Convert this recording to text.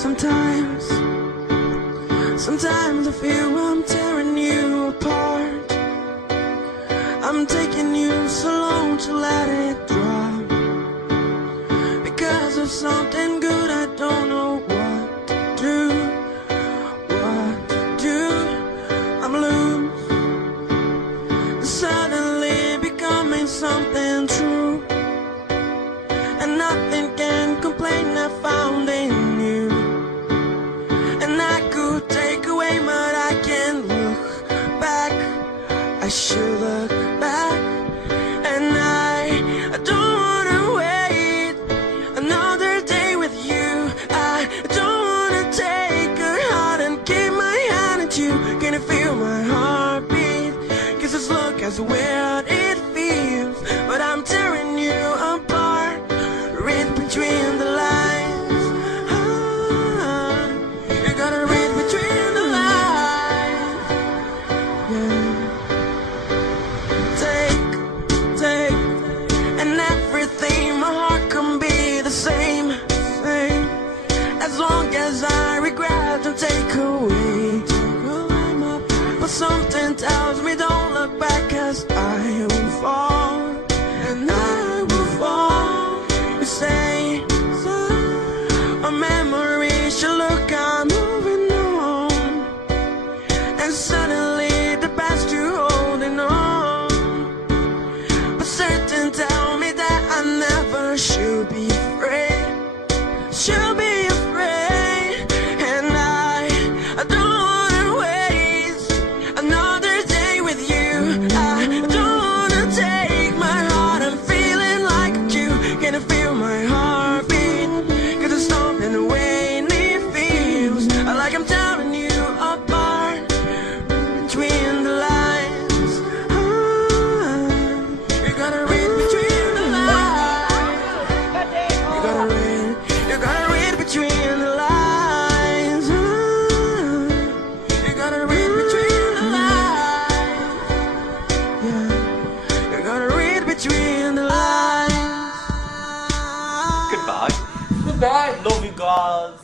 Sometimes I feel I'm tearing you apart. I'm taking you so long to let it drop. Because of something good, I don't know what to do. I'm loose, suddenly becoming something true. And nothing can complain I found in you. And I could take away, but I can't look back. I should look back. And I don't wanna wait another day with you. I don't wanna take her heart and keep my hand at you. Can you feel my heartbeat? Cause this look as weird it feels, but I'm tearing you apart. Read between the lines. You gotta read between the lines. Yeah. Take, and everything. My heart can be the same. As long as I regret and take away. But something tells me don't look back, 'cause I will fall. And I will fall. You say a memory should look, I'm moving on. And suddenly the past you're holding on. But certain tell me that I never should be afraid. Should be afraid. And I don't wanna waste another day with you. I don't wanna take my heart. I'm feeling like you. Can you feel my heartbeat? 'Cause it's stomping the way it feels, like I'm tearing you apart. Between the lines. You gotta read between the lines. You gotta read between the lines. You gotta read between the lines. Yeah. You gotta read between the lines. Goodbye. Goodbye. Love you guys.